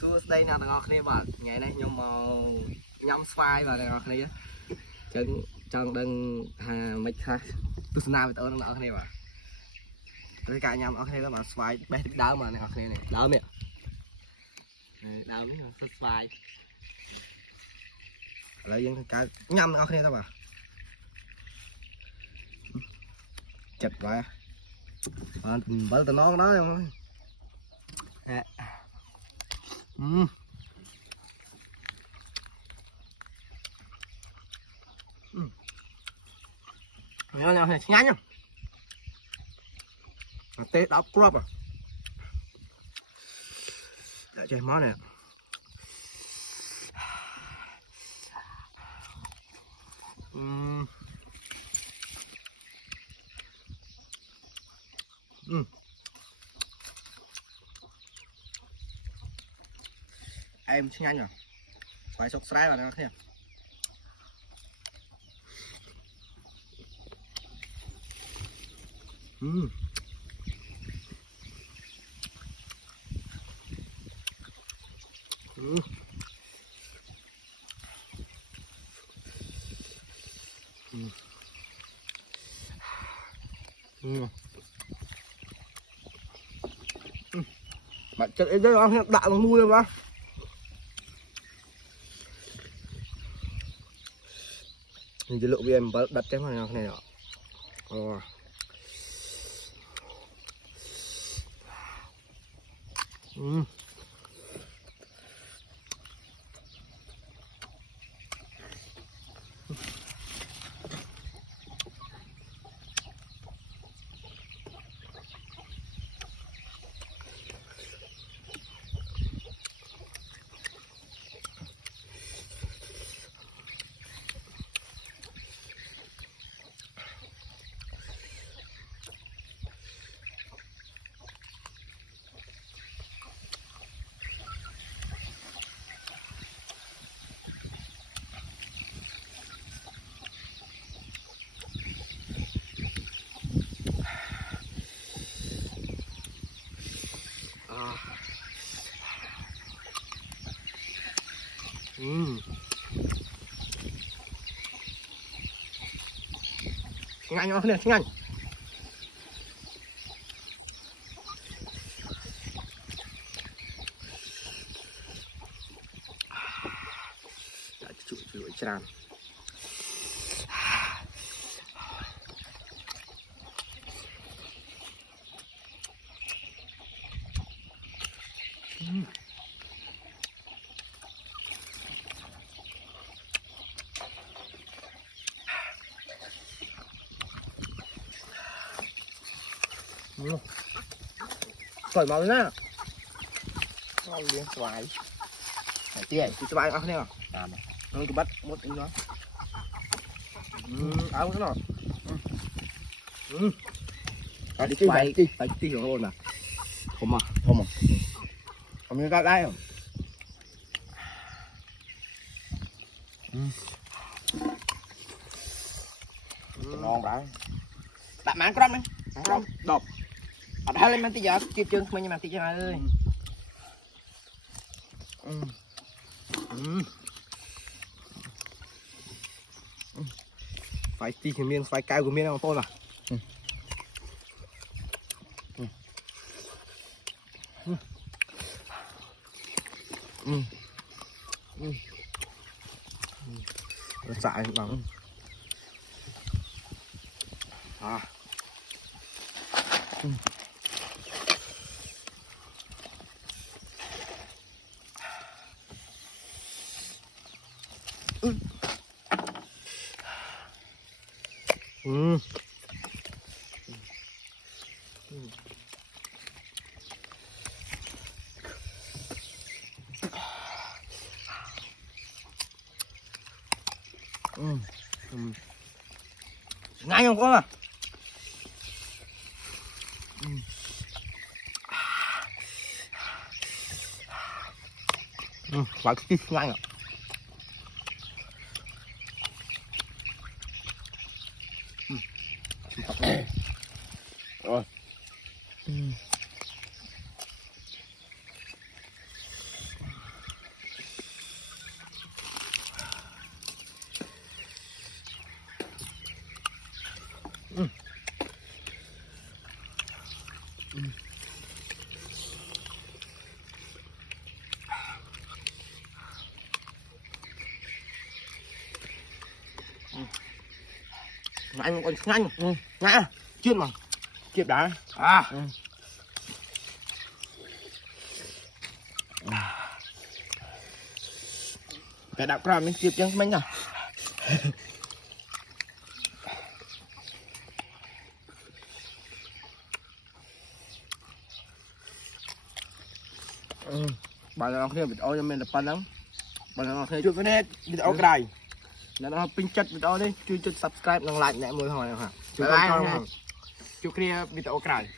xua đây nào ngọc này bảo ngày nay nhưng mà nhắm phai vào ngọc này chứ trong đừng mấy khác tôi nào với tớ ngọc này bảo tất cả nhắm ngọc này các bạn phai bé đau mà ngọc này đau miệng đau nữa rất phai lấy những cái nhắm ngọc này tao bảo chật vậy bởi tao non đó không nhau này nhanh nhá tê đắp crop à để chơi món này em nhanh rồi phải sốc sái vào nó thấy bạn chơi đấy không đạo bằng mui không nhìn cái lộ vì em đặt cái này này ạ nhanh không này nhanh chịu tràn cởi máu ra ngon liền xoài phải tiền thì xoài ăn không làm nó cứ bắt một tính đó áo cái nào phải đi phải đi hiểu luôn mà không như cái đây không ngon đấy đặt máng crom đi crom đột ở đây lên mang tí giờ kịp chưa mình mang tí giờ ơi phải tí cái miếng phải cay của miếng nào to à xài bằng ngay không có mà phải ngay ạ rồi anh còn nhanh nhá chuyên mà Kịp đã. à Cái đạp ra mình kịp chứ mấy nhỉ. bạn nào khi video cho mình là pan lắm bạn nào khi Chụp cái này video cái này. nó pin chất video đi chui subscribe nâng like nhẹ môi hỏi hả Chụp video cái này.